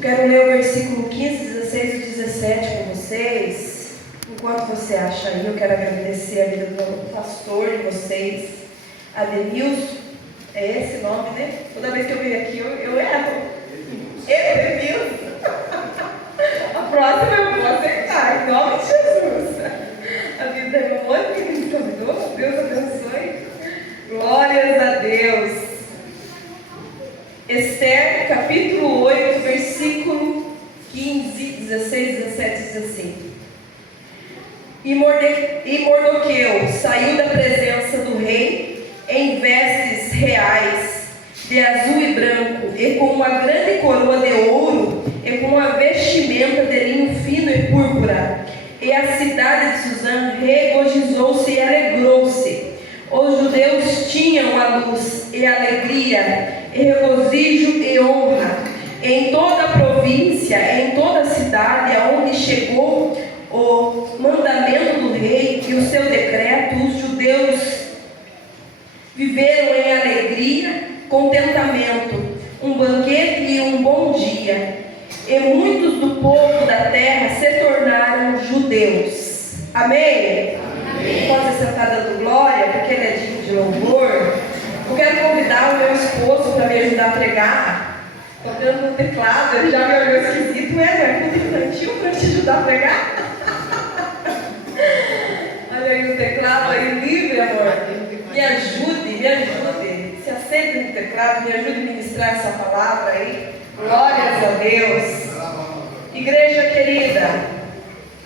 Quero ler o versículo 15, 16 e 17 com vocês. Enquanto você acha aí, eu quero agradecer a vida do pastor de vocês, Ademilson. É esse nome, né? Toda vez que eu venho aqui, eu erro. Ademilson. A próxima eu vou acertar, em nome de Jesus. A vida é um monte que me convidou. Deus abençoe. Glórias a Deus. Esther, capítulo 8, versículo 15, 16, 17, diz assim: E Mardoqueu saiu da presença do rei em vestes reais, de azul e branco, e com uma grande coroa de ouro, e com uma vestimenta de linho fino e púrpura. E a cidade de Suzã regozijou-se e alegrou-se. Os judeus tinham a luz e alegria, e regozijo e honra em toda a província, em toda a cidade, aonde chegou o mandamento do rei e o seu decreto. Os judeus viveram em alegria, contentamento, um banquete e um bom dia, e muitos do povo da terra se tornaram judeus. Amém? Amém. Pode ser sentar dando glória, porque ele é digno de louvor. Eu quero convidar o meu esposo para me ajudar a pregar, tocando no teclado. Ele já me olhou esquisito, não é muito infantil para te ajudar a pregar? Olha aí o teclado aí livre, amor. Me ajude. Se assente no teclado, me ajude a ministrar essa palavra aí. Glórias a Deus. Igreja querida,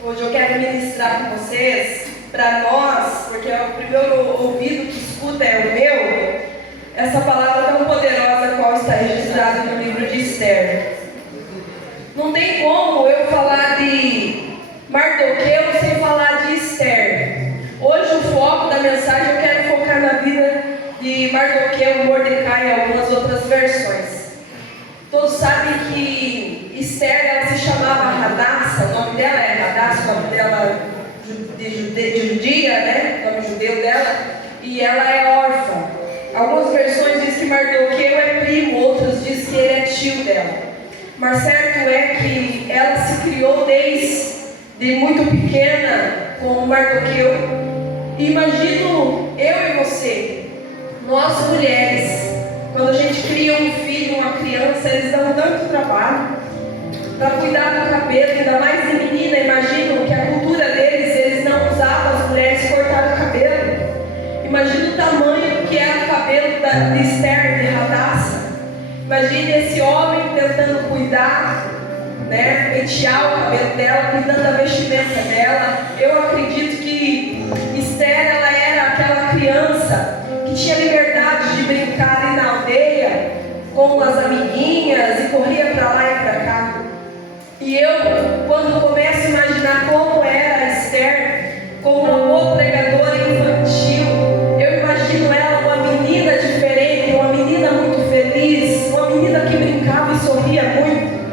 hoje eu quero ministrar com vocês, para nós, porque é o primeiro ouvido que escuta é o meu, essa palavra tão poderosa qual está registrada no livro de Esther. Não tem como eu falar de Mardoqueu sem falar de Esther. Hoje o foco da mensagem eu quero focar na vida de Mardoqueu, Mordecai e algumas outras versões. Todos sabem que Esther, ela se chamava Radassa, o nome dela é Radassa, o nome dela de judia, né? O nome judeu dela, e ela é órfã. Algumas versões dizem que Mardoqueu é primo, outras dizem que ele é tio dela. Mas certo é que ela se criou desde muito pequena com Mardoqueu. Imagino eu e você, nós mulheres, quando a gente cria um filho, uma criança, eles dão tanto trabalho para cuidar do cabelo, ainda mais de menina. Imagino que a cultura deles, eles não usavam as mulheres cortar o cabelo. Imagina o tamanho que era o cabelo de Esther, de Radassa. Imagine esse homem tentando cuidar, né, pentear o cabelo dela, cuidando da vestimenta dela. Eu acredito que Esther, ela era aquela criança que tinha liberdade de brincar ali na aldeia com as amiguinhas e corria para lá e para cá. E eu, quando começo a imaginar como era a Esther, como uma boa pregadora infantil, eu imagino ela uma menina diferente, uma menina muito feliz, uma menina que brincava e sorria muito.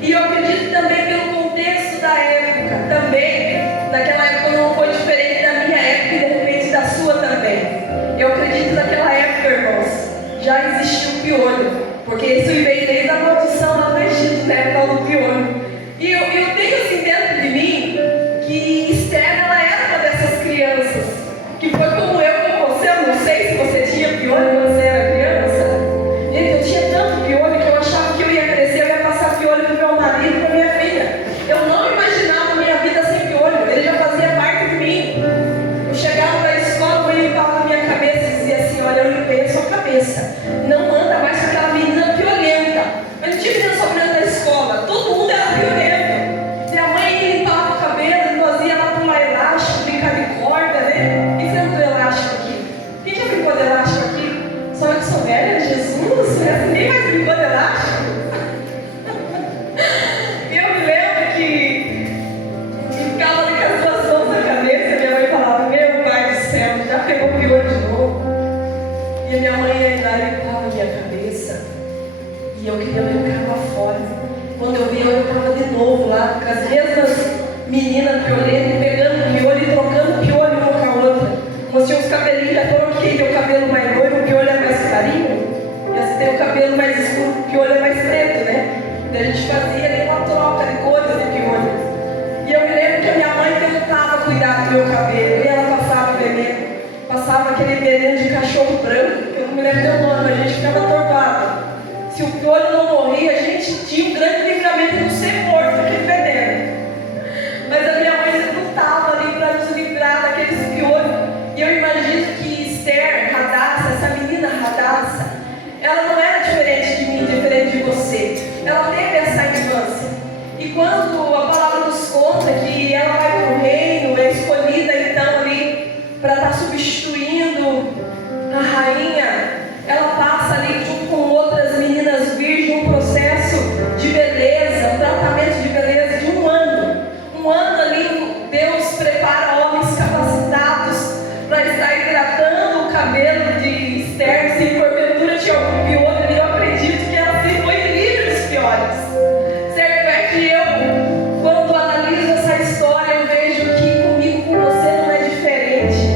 E eu acredito também pelo contexto da época, também, naquela época não foi diferente da minha época e de repente da sua também. Eu acredito que naquela época, irmãos, já existia o piolho, porque isso veio desde a maldição lá no Egito, né, tal do piolho. E eu tenho assim dentro de mim que Esther, ela era uma dessas crianças, que foi como eu com você. Eu não sei se você tinha piolho quando você era criança. Gente, eu tinha tanto piolho que eu achava que eu ia crescer, eu ia passar piolho pro meu marido e pra minha filha. Eu não imaginava minha vida sem piolho, ele já fazia parte de mim. Eu chegava na escola, eu limpava a minha cabeça e dizia assim: olha, eu limpei a sua cabeça, não anda mais com aquela menina piolenta. Mas não tinha menina sobrando na escola, todo mundo era piolento. Minha mãe limpava o cabelo, nós ia lá pular elástico, brincar de corda, né? Quem lembra do elástico aqui? Quem já brincou de elástico aqui? Só eu que sou velha? Jesus, ninguém mais brincou de elástico? Eu me lembro que ficava ali com as duas mãos na cabeça, minha mãe falava: meu pai do céu, já pegou o piolho de novo. E a minha mãe ainda limpava a minha cabeça, e eu queria brincar lá fora. Quando eu via, eu estava de novo lá, com as mesmas meninas piolentas, pegando piolho e trocando piolho uma com a outra. Umas tinham os cabelinhos, já troquei, tem o cabelo mais loiro, o piolho é mais clarinho. E assim tem o cabelo mais escuro, o piolho é mais preto, né? Então a gente fazia lembro nem o nome, mas a gente ficava atordoado. Se o piolho não morria, a gente tinha um grande livramento de não ser morto daquele veneno. Mas a minha mãe não estava ali para nos livrar daqueles piolhos. E eu imagino que Esther, Radassa, essa menina Radassa, ela não era diferente de mim, diferente de você. Ela teve essa infância. E quando a palavra nos conta que ela vai para o reino, é escolhida então ali para estar substituindo a rainha, ela passa ali junto com outras meninas virgens um processo de beleza, um tratamento de beleza de um ano. Um ano ali Deus prepara homens capacitados para estar hidratando o cabelo de Esther. Se porventura tinha algum piolho ali, eu acredito que ela se foi livre dos piolhos. Certo é que eu, quando analiso essa história, eu vejo que comigo, com você não é diferente.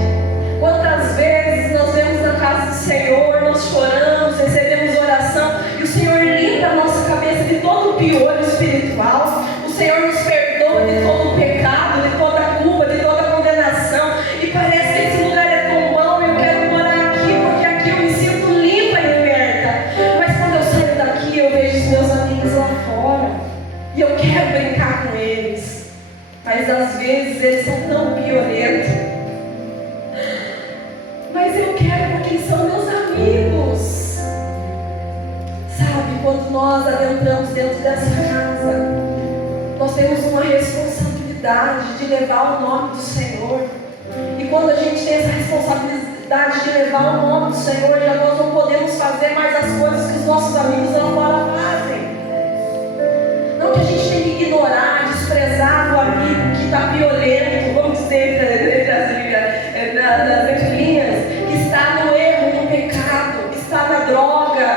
Quantas vezes nós vemos na casa do Senhor, nós choramos, recebemos oração, e o Senhor limpa a nossa cabeça de todo o piolho espiritual. O Senhor nos perdoa de todo o pecado, de toda a culpa, de toda a condenação. E parece que esse lugar é tão bom, eu quero morar aqui, porque aqui eu me sinto limpa e liberta. Mas quando eu saio daqui, eu vejo os meus amigos lá fora, e eu quero brincar com eles. Mas às vezes eles são tão pioneiros. Mas eu quero porque eles são meus amigos. Sabe, quando nós adentramos dentro dessa casa, nós temos uma responsabilidade de levar o nome do Senhor. E quando a gente tem essa responsabilidade de levar o nome do Senhor, já nós não podemos fazer mais as coisas que os nossos amigos lá fora fazem. Não que a gente tenha que ignorar, desprezar o amigo que está violento, vamos dizer, nas entrelinhas, que está no erro, no pecado, que está na droga,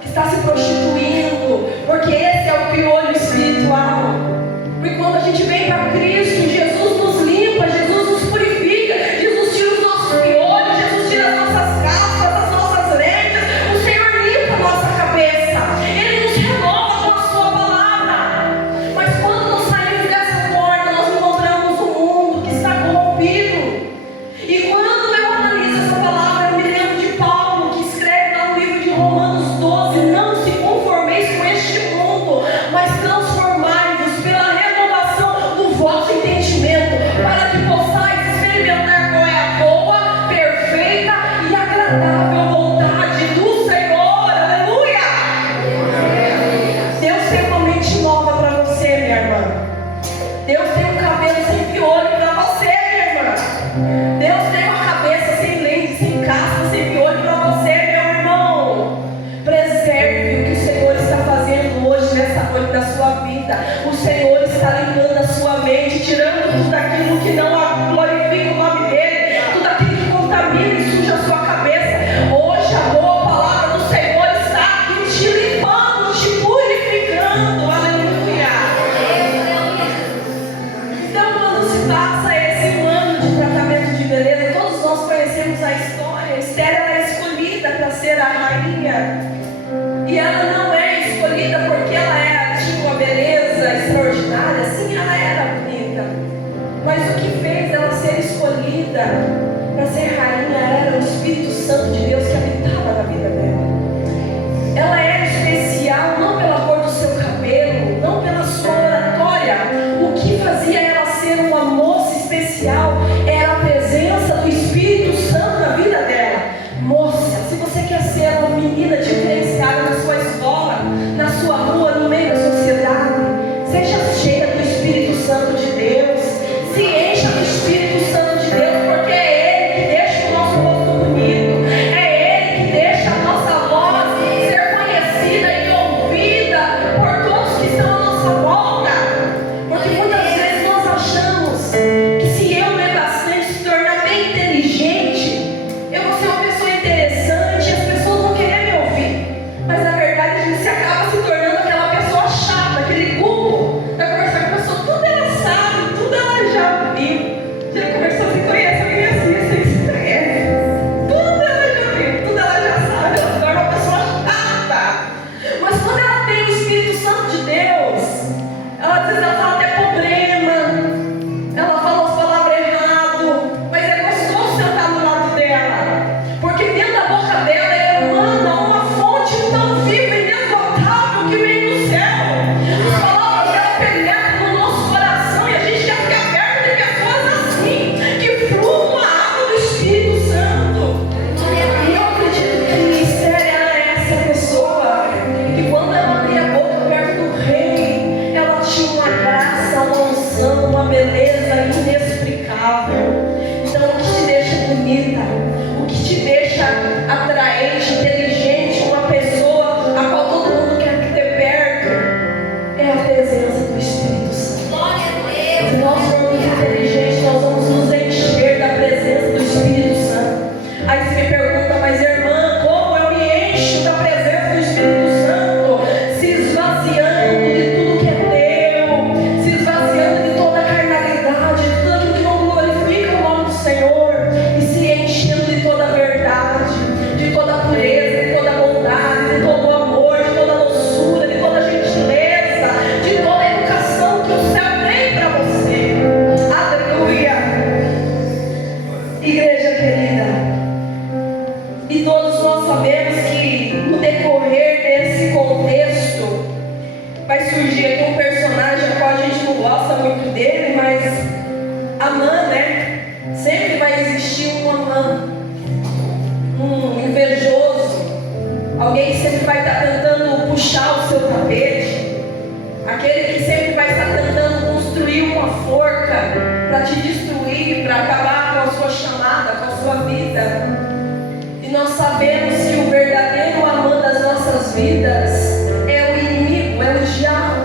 que está se prostituindo, porque esse é o piolho espiritual. Porque quando a gente vem para Cristo, Jesus nos limpa, Jesus nos purifica, Jesus tira os nossos piolhos, Jesus tira as nossas caspas, as nossas rendas. O Senhor limpa a nossa cabeça, Ele nos renova com a sua palavra. Mas quando nós saímos dessa porta, nós encontramos um mundo que está corrompido. E quando eu analiso essa palavra, eu me lembro de Paulo, que escreve lá no livro de Romanos 12: não se conformeis com este mundo, mas transformai-vos pela renovação do vosso entendimento, para que possais experimentar qual é a boa, perfeita e agradável vontade do Senhor. Aleluia! Deus tem uma mente nova para você, minha irmã. Deus tem um cabelo sem piolho para você, minha irmã. Deus tem uma cabeça sem lente, sem casca, sem piolho para você, meu irmão. Preserve o que o Senhor está fazendo hoje, nessa noite da sua vida. O Senhor está limpando a sua mente, tirando tudo aquilo que não glorifica o nome dEle, tudo aquilo que contamina e suja a sua cabeça. Hoje a boa palavra do Senhor está aqui te limpando, te purificando. Aleluia! Então, quando se passa esse ano de tratamento de beleza, todos nós conhecemos a história. Esther era escolhida para ser a rainha, e ela não é escolhida porque ela tinha uma beleza extraordinária. seu tapete, aquele que sempre vai estar tentando construir uma forca para te destruir, para acabar com a sua chamada, com a sua vida. E nós sabemos que o verdadeiro amor das nossas vidas é o inimigo, é o diabo.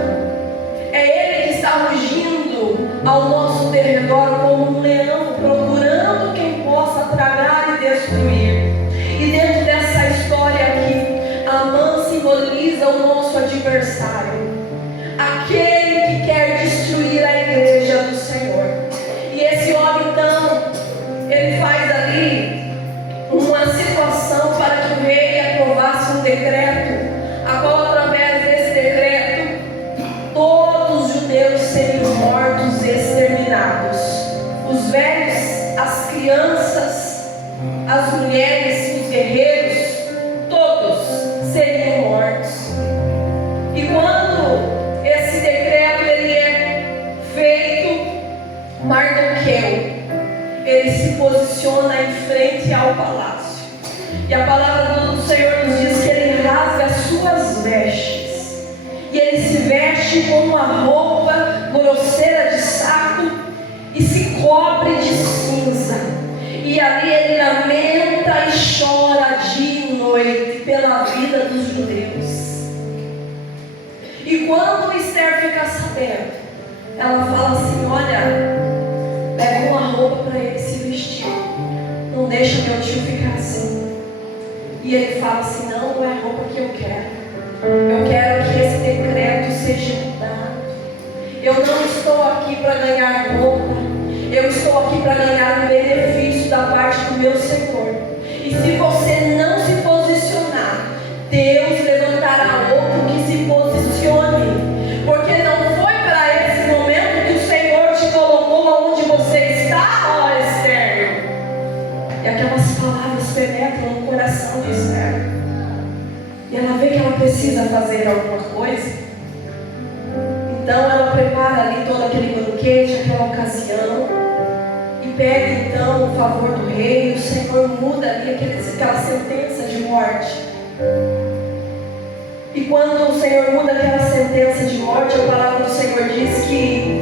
É ele que está rugindo ao nosso derredor como um leão, procurando quem possa tragar e destruir. E dentro dessa história aqui, Amã simboliza o nosso adversário, aquele que quer destruir a igreja do Senhor. E esse homem então, ele faz ali uma situação para que o rei aprovasse um decreto, a qual através desse decreto todos os judeus seriam mortos e exterminados. Os velhos, as crianças, as mulheres, os guerreiros, todos seriam mortos. E quando esse decreto ele é feito, Mardoqueu, ele se posiciona em frente ao palácio. E a palavra do Senhor nos diz que ele rasga as suas vestes. E ele se veste com uma roupa grosseira de saco e se cobre de cinza. E ali ele lamenta e chora dia e noite pela vida dos judeus. E quando Esther fica sabendo, ela fala assim: olha, leva uma roupa para ele se vestir, não deixa meu tio ficar assim. E ele fala assim: não é a roupa que eu quero que esse decreto seja mudado. Eu não estou aqui para ganhar roupa, eu estou aqui para ganhar um benefício da parte do meu Senhor. E se você não se posicionar, Deus levantará outro que se posicione, porque não foi para esse momento que o Senhor te colocou onde você está, ó Esther. E aquelas palavras penetram no coração de Esther, e ela vê que ela precisa fazer alguma coisa. Então ela prepara ali todo aquele banquete, aquela ocasião, e pede então o favor do rei. O Senhor muda ali aquela sentença de morte. E quando o Senhor muda aquela sentença de morte, a palavra do Senhor diz que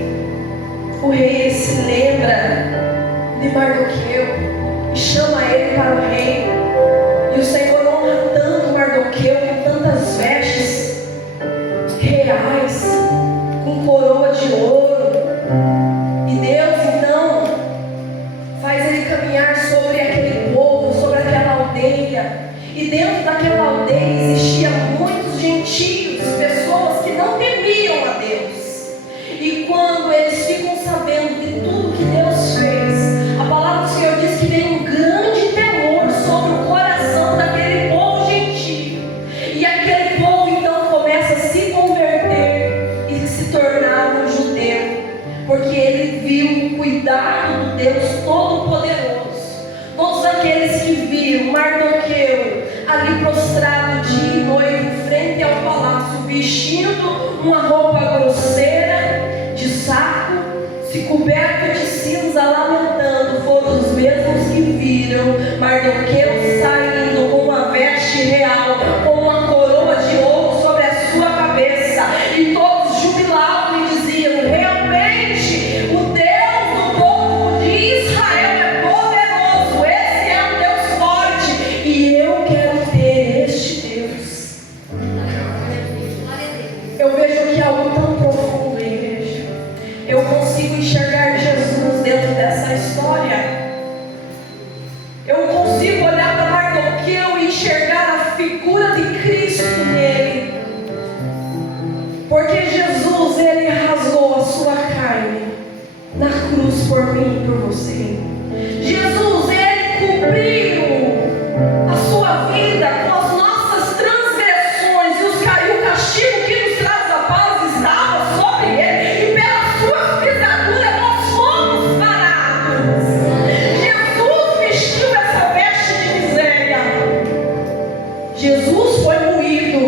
o rei se lembra de Mardoqueu e chama ele para o reino. E o Senhor honra tanto Mardoqueu com tantas vestes reais, com coroa de ouro. E Deus então faz ele caminhar sobre aquele povo, sobre aquela aldeia. E dentro daquela aldeia existia muitos gentios, pessoas que não temiam a Deus. E quando eles ficam sabendo de tudo que Deus fez, a palavra do Senhor diz que vem um grande temor sobre o coração daquele povo gentio. E aquele povo então começa a se converter e se tornar um judeu, porque ele viu o cuidado do Deus Todo-Poderoso. Todos aqueles que viram Mardoqueu ali prostrado dia e noite em frente ao palácio, vestindo uma roupa grosseira de saco, se coberto de cinza, lamentando, foram os mesmos que viram Mardoqueu saindo com uma veste real, com uma coroa de ouro sobre a sua cabeça. E todos jubilavam e diziam: realmente o Deus do povo de Israel é poderoso, esse é um Deus forte, e eu quero ter este Deus. Eu vejo aqui algo tão profundo, igreja. Eu consigo enxergar Jesus dentro dessa história. Eu consigo olhar para Mardoqueu e enxergar a figura de Cristo nele. Porque Jesus, ele rasgou a sua carne na cruz por mim e por você. Jesus, ele cobriu a sua vida com as nossas transgressões, e o castigo que nos traz a paz estava sobre ele, e pelas suas pisaduras nós fomos sarados. Jesus vestiu essa veste de miséria. Jesus foi moído,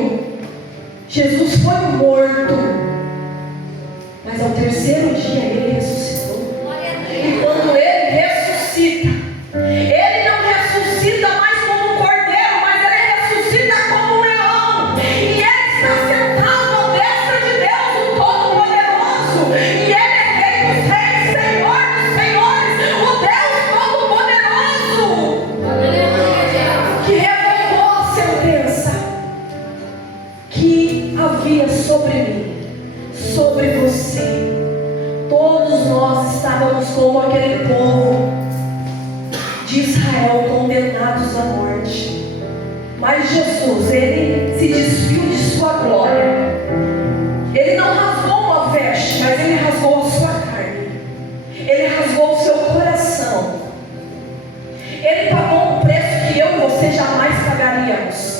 Jesus foi morto, mas ao terceiro dia ele ressuscitou. E quando ele ressuscita, ele não ressuscita mais como um cordeiro, mas ele ressuscita como um leão. E ele está sentado sobre mim, sobre você. Todos nós estávamos como aquele povo de Israel, condenados à morte. Mas Jesus, Ele se despiu de sua glória. Ele não rasgou uma veste, mas Ele rasgou a sua carne. Ele rasgou o seu coração. Ele pagou um preço que eu e você jamais pagaríamos.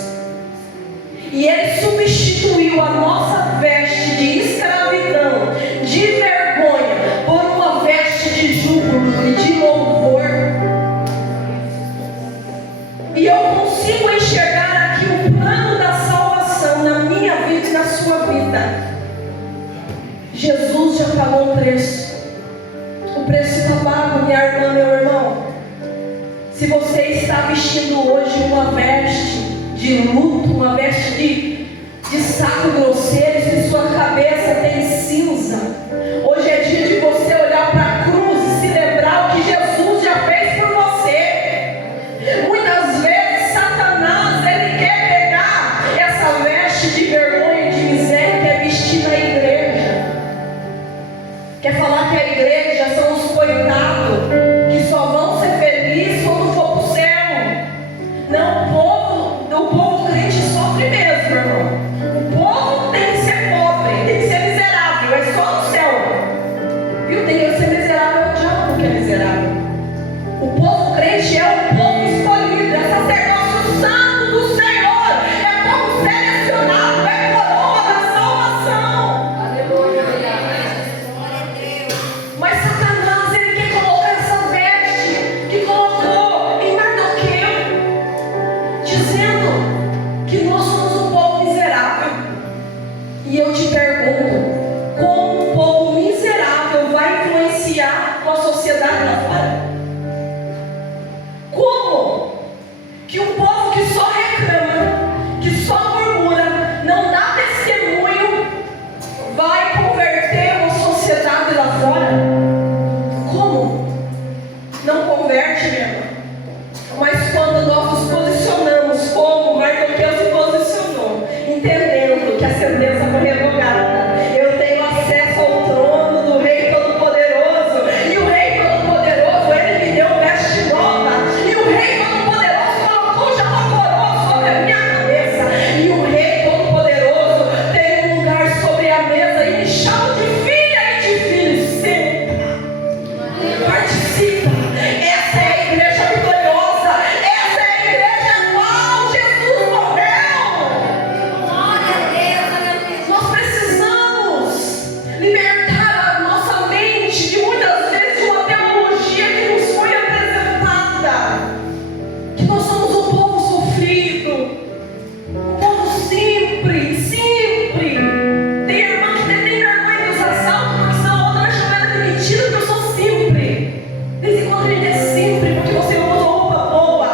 E Ele substituiu a nossa veste de escravidão, de vergonha, por uma veste de júbilo e de louvor. E eu consigo enxergar aqui o plano da salvação na minha vida e na sua vida. Jesus já pagou um preço. O preço está pago, minha irmã, meu irmão. Se você está vestindo hoje uma veste de luto, uma veste de saco grosseiro, se sua cabeça tem cinza, hoje é dia de você olhar para a cruz e se lembrar o que Jesus já fez por você. Muitas vezes Satanás, ele quer pegar essa veste de vergonha e de miséria que é vestir na igreja. Quer falar que a igreja são os coitados que só vão ser felizes quando for para o céu. Não, o povo crente sofre mesmo, irmão. O povo tem que ser pobre, tem que ser miserável, é só no céu. Viu? Tem que ser miserável, é o diabo que é miserável. O povo crente é o povo escolhido, é sacerdócio santo do Senhor, é povo selecionado, é coroa da salvação. Aleluia. Mas Satanás, ele quer colocar essa veste que colocou em Mardoqueu, dizendo que nós somos um povo miserável. E eu te pergunto, como um povo miserável vai influenciar com a sociedade lá fora? Como que um povo que só reclama, que só murmura, não dá testemunho, vai converter uma sociedade lá fora? Como? Não converte, minha irmã. Mas quando nós nos posicionamos como Mardoqueu se posicionou, entendendo que a sentença foi revogada, eu tenho acesso ao trono do Rei Todo-Poderoso, e o Rei Todo-Poderoso, ele me deu veste nova, e o Rei Todo-Poderoso colocou já uma coroa sobre a minha cabeça, e o Rei Todo-Poderoso tem um lugar sobre a mesa e me chama de filha e de filho. Senta, participa. Essa é a igreja vitoriosa, essa é a igreja qual Jesus morreu. Nós precisamos libertar a nossa mente de muitas vezes de uma teologia que nos foi apresentada, que nós somos um povo sofrido, um povo simples. Tem irmã que tem vergonha de usar salto porque senão a outra vai chamar ela de mentira porque eu sou simples. Desde quando a gente é simples porque você usa roupa boa.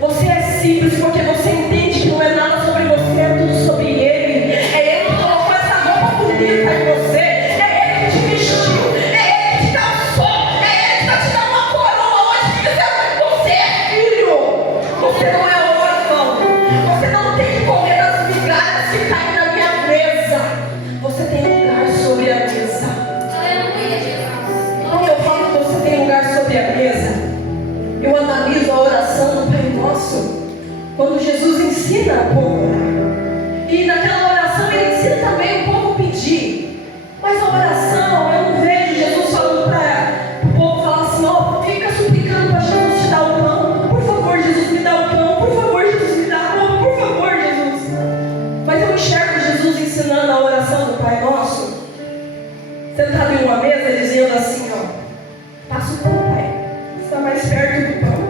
Você é simples porque você entende que não é nada sobre você, é tudo sobre Ele. É Ele que colocou essa roupa bonita em você. É Ele que te vestiu. É Ele que te calçou. É Ele que está te dando uma coroa hoje que diz: você é filho. Você não é órfão. Você não tem que comer das migalhas que caem na minha mesa. Você tem lugar sobre a mesa. Quando eu falo que você tem lugar sobre a mesa, eu analiso a oração do Pai Nosso, quando Jesus ensina o povo a orar. E naquela oração ele ensina também o povo a pedir. Mas a oração, eu não vejo Jesus falando para o povo falar assim: ó, fica suplicando para Jesus te dar o pão. Por favor, Jesus, me dá o pão. Por favor, Jesus, me dá o pão. Por favor, Jesus. Mas eu enxergo Jesus ensinando a oração do Pai Nosso, sentado em uma mesa, dizendo assim: ó, passa o pão, Pai, está mais perto do pão.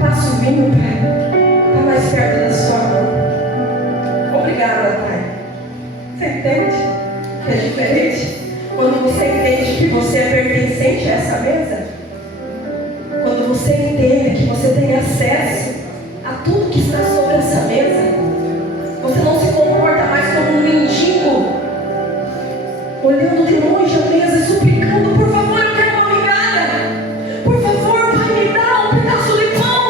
Passa o vinho, Pai, está mais perto da sua mão. Obrigada, Pai. Você entende que é diferente? Quando você entende que você é pertencente a essa mesa, quando você entende que você tem acesso a tudo que está sobre essa mesa, você não se comporta mais como um mendigo, olhando de longe a mesa e suplicando: por favor, eu quero uma migalha. Por favor, Pai, me dá um pedaço de pão.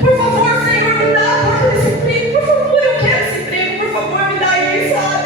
Por favor, Senhor, me dá a porta desse emprego. Por favor, eu quero esse emprego. Por favor, me dá isso. Ah,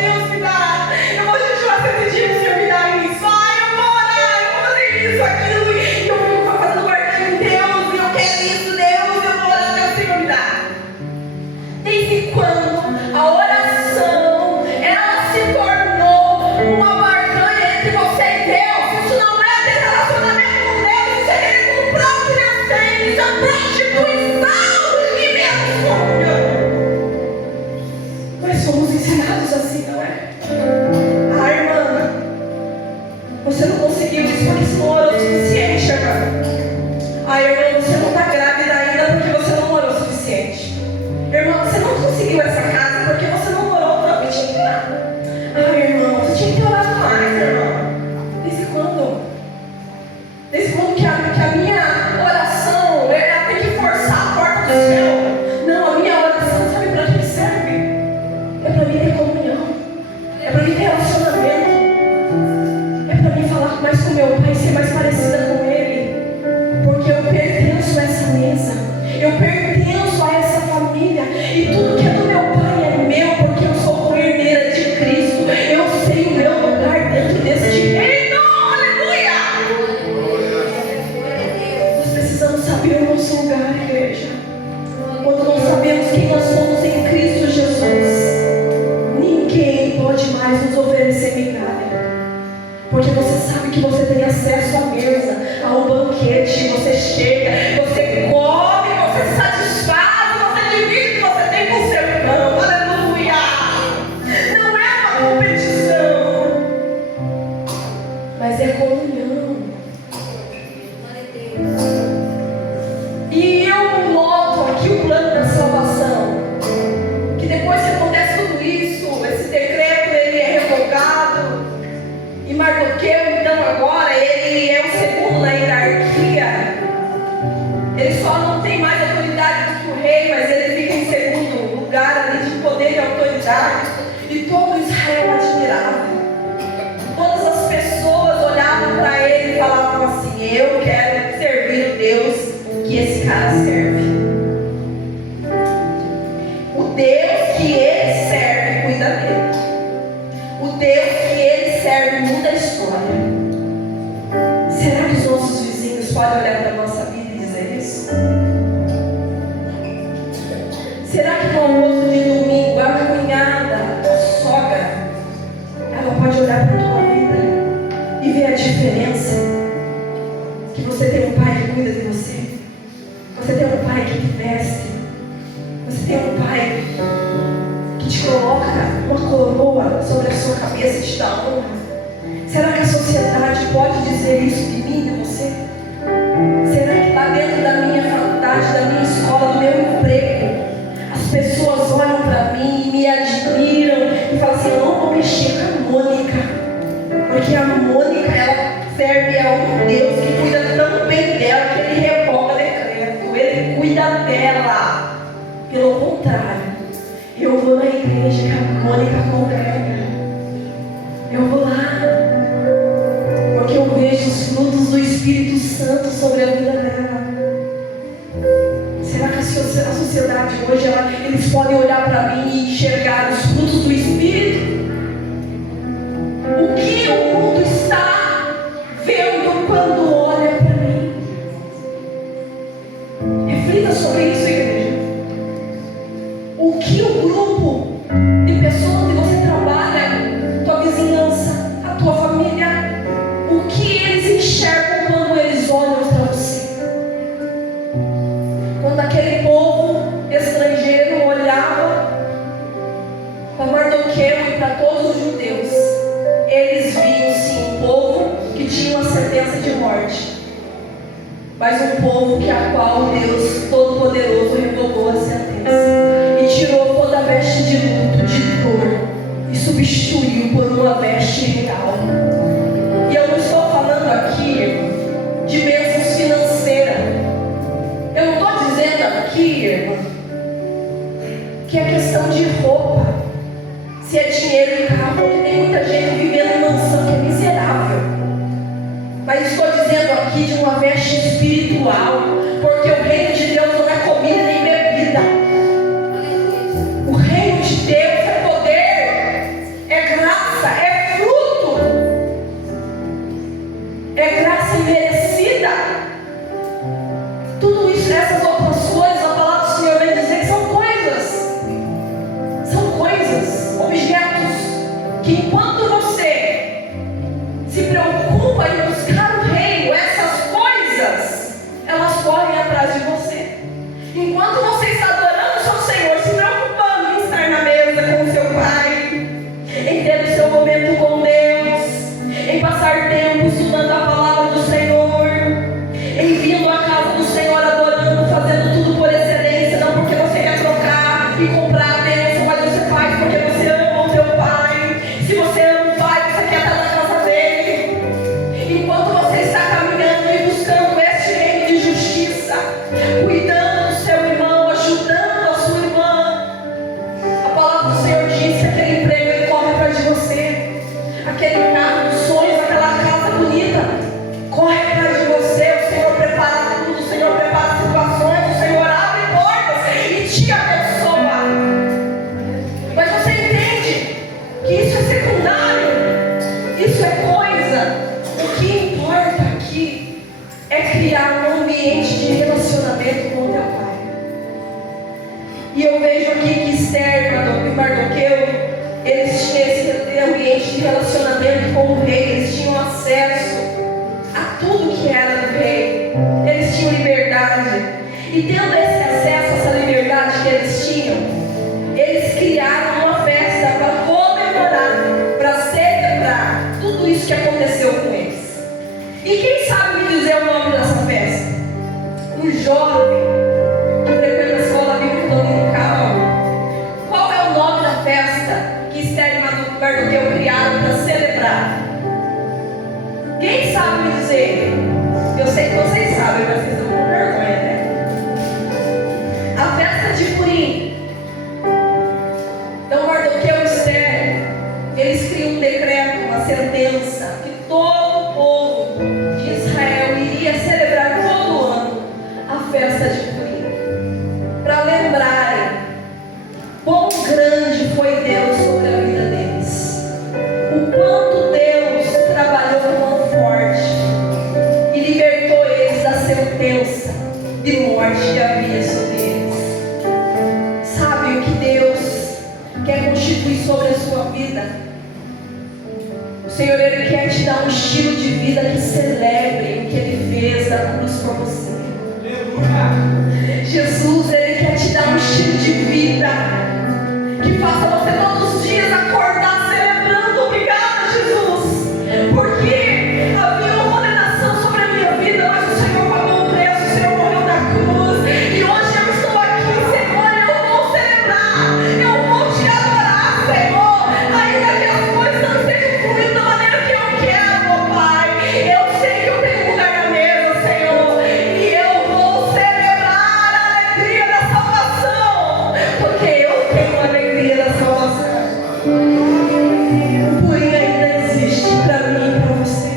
Pai, ser mais parecida com Ele, porque eu pertenço a essa mesa, eu pertenço a essa família, e tudo que é do meu Pai é meu, porque eu sou co-herdeira de Cristo. Eu sei o meu lugar dentro deste reino. Aleluia! Nós precisamos saber o nosso lugar, igreja. Quando não sabemos quem nós somos em Cristo Jesus, ninguém pode mais nos oferecer migalha, porque você sabe que você tem acesso à mesa, ao banquete. Você chega, você come, você satisfaz, você divide o que você tem com o seu irmão. Aleluia! Não é uma competição, mas é comunhão. E eu noto aqui o plano da salvação, que depois que acontece tudo isso, esse decreto ele é revogado, e Mardoqueu, então agora, ele é o segundo na hierarquia. Ele só não tem mais autoridade do que o rei, mas ele fica em segundo lugar ali de poder e autoridade. E todo Israel admirava. Todas as pessoas olhavam para ele e falavam assim: eu quero servir o Deus que esse cara serve. O Deus que ele serve cuida dele. O Deus que ele serve muda a história. Será que os nossos vizinhos podem olhar para a nossa vida e dizer isso? Será que no almoço de domingo a cunhada, a sogra, ela pode olhar para a tua vida e ver a diferença? Que você tem um pai que cuida de você, você tem um pai que te veste, você tem um pai que te coloca uma coroa sobre a sua cabeça e te dá honra. Será que a sociedade pode dizer isso de mim, de você? Será que lá dentro da minha faculdade, da minha escola, do meu emprego, as pessoas olham para mim e me admiram e falam assim: eu não vou mexer com a Mônica, porque a Mônica, ela serve a um Deus que cuida tão bem dela que ele revoga decreto, ele cuida dela. Pelo contrário, eu vou na igreja que a Mônica congrega, eu vou lá, porque eu vejo os frutos do Espírito Santo sobre a vida dela. Será que a sociedade hoje, eles podem olhar para mim e enxergar os frutos do Espírito? O que o mundo está vendo quando olha para mim? Reflita sobre isso, igreja. O que o grupo de pessoas que você trabalha, tua vizinhança, a tua família, o que eles enxergam quando eles olham para você? Quando aquele povo estrangeiro olhava para Mardoqueu e para todos os judeus, eles viam sim um povo que tinha uma sentença de morte, mas um povo que a qual Deus Todo-Poderoso revogou a sentença e tirou toda a veste de luto, de dor, e substituiu por uma veste real. E eu não estou falando aqui de bênçãos financeiras. Eu não estou dizendo aqui, irmã, que é questão de roupa, se é dinheiro e carro, porque tem muita gente vivendo em mansão que é miserável. Mas estou dizendo aqui de uma veste espiritual, porque o reino de Deus não é comida nem bebida. O reino de Deus é poder, é graça, é fruto, é graça imerecida. Tudo isso, essas outras coisas, a palavra do Senhor vem dizer que são coisas, objetos, que enquanto você se preocupa em buscar o reino, essas coisas, elas correm atrás de você. Enquanto você está adorando o seu Senhor, se preocupando em estar na mesa com o seu Pai, em ter o seu momento com Deus, em passar tempo estudando a palavra do Senhor, em vindo à casa do Senhor adorando, fazendo tudo por excelência, não porque você quer trocar e comprar a bênção, mas você faz porque você ama o teu Pai. Se você ama o naquele ambiente de relacionamento com o rei, eles tinham acesso a tudo que era do rei. Eles tinham liberdade. E tendo esse acesso, essa liberdade que eles tinham, eles criaram uma festa para comemorar, para celebrar tudo isso que aconteceu com eles. E quem sabe me dizer o nome dessa festa? Um jovem que frequenta a escola bíblica dominical. Qual é o nome da festa que Esther e Mardoqueu criaram para celebrar? Quem sabe me dizer? Eu sei que vocês sabem, mas vocês estão com vergonha, né? A festa de Purim. Então Mardoqueu e Esther, eles criam um decreto, uma sentença, que todo o povo de Israel iria celebrar todo ano a festa de Purim, para lembrarem quão grande foi Deus sobre a vida deles, o quanto Deus trabalhou com mão forte e libertou eles da sentença de morte que havia sobre eles. Sabe o que Deus quer constituir sobre a sua vida? O Senhor, Ele quer te dar um estilo de vida que celebre o que Ele fez na cruz por você. Jesus, Ele quer te dar um estilo de vida que faça você todos os dias acordar celebrando. Obrigada, Jesus, porque havia uma condenação sobre a minha vida, mas o Senhor pagou o preço, o Senhor morreu na cruz, e hoje eu estou aqui, Senhor, e eu vou celebrar, eu vou te adorar, Senhor, ainda que as coisas não estejam fluindo da maneira que eu quero, ó Pai. Eu sei que eu tenho lugar na mesa, Senhor, e eu vou celebrar a alegria da salvação, porque eu tenho a alegria da salvação. O Purim ainda existe para mim e para você,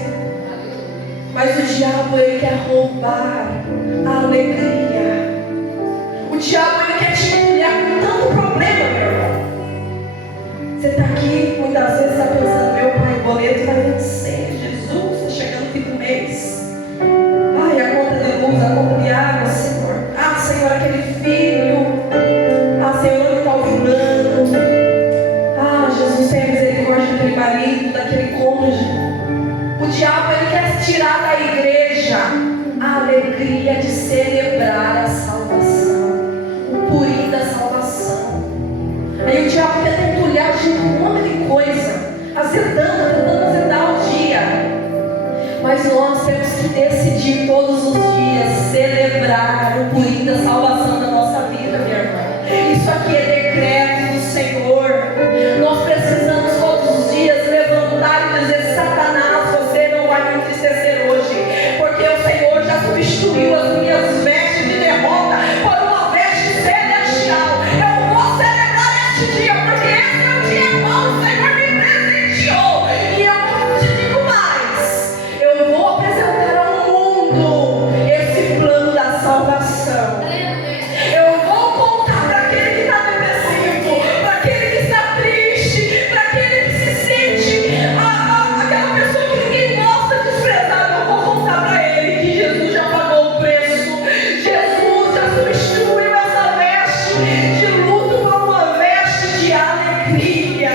mas o diabo, ele quer roubar a alegria. O diabo, ele quer te humilhar com tanto problema, meu irmão. Você está aqui, muitas vezes está pensando: meu pai, o boleto vai vencer, Jesus, está chegando o fim do mês. Ai, a conta de luz, a conta de água, Senhor. Ah, Senhor, aquele filho. Ah, Senhor, não está ovulando. Ah, Jesus, tenha misericórdia daquele marido, daquele cônjuge. O diabo, ele quer tirar da igreja a alegria de celebrar a salvação, o Purim da salvação. Aí o diabo quer entulhar a gente com um monte de coisa, tentando azedar o dia. Mas nós temos que decidir todos os dias celebrar o Purim da salvação da nossa vida, minha irmã. Isso aqui é decreto do Senhor. Nós precisamos todos os dias levantar e dizer: Satanás, você não vai me entristecer hoje, porque o Senhor já substituiu as minhas vestes de derrota por uma veste celestial. Eu vou celebrar este dia, porque esse é o dia qual o Senhor me presenteou. E eu te digo mais: eu vou apresentar ao mundo esse plano da salvação. Eu vou contar para aquele que está depressivo, para aquele que está triste, para aquele que se sente aquela pessoa que ninguém gosta, desprezada. Eu vou contar para ele que Jesus já pagou o preço. Jesus já substituiu essa veste de luto por uma veste de alegria.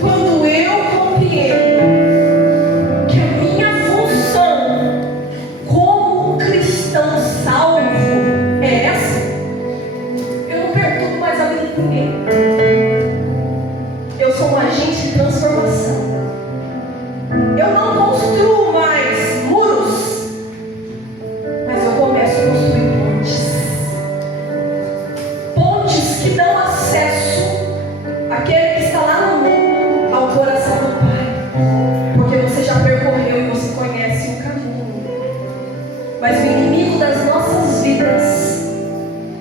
Quando eu compreendo que a minha função como um cristão salvo é essa, eu não perturbo mais a vida de ninguém. Eu sou um agente de transformação. Eu não construo mais muros, mas eu começo a construir pontes que dão acesso àquele que está lá no mundo ao coração do Pai, porque você já percorreu e você conhece o caminho. Mas o inimigo das nossas vidas,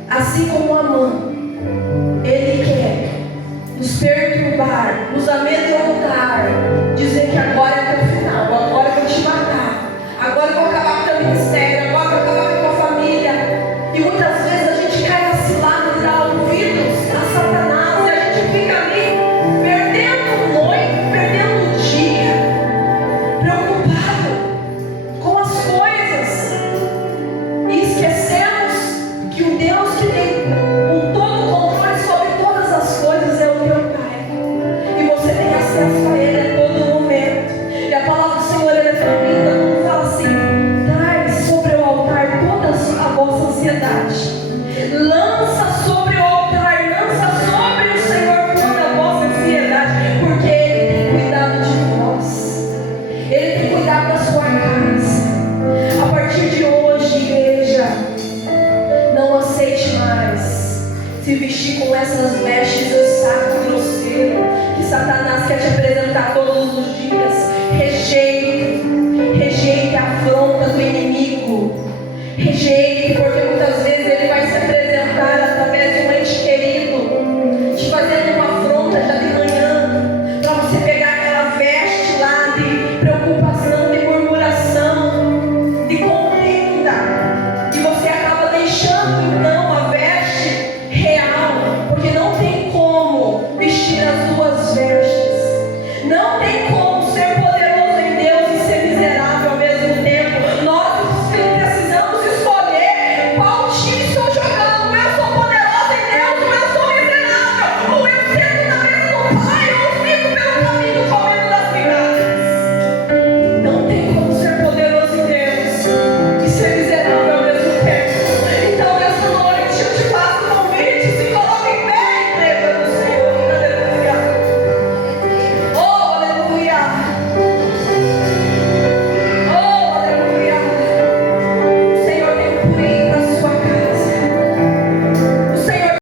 assim como Amã, ele quer nos perturbar, nos amedrontar, dizer que agora é o teu final, agora eu vou te matar, agora eu vou acabar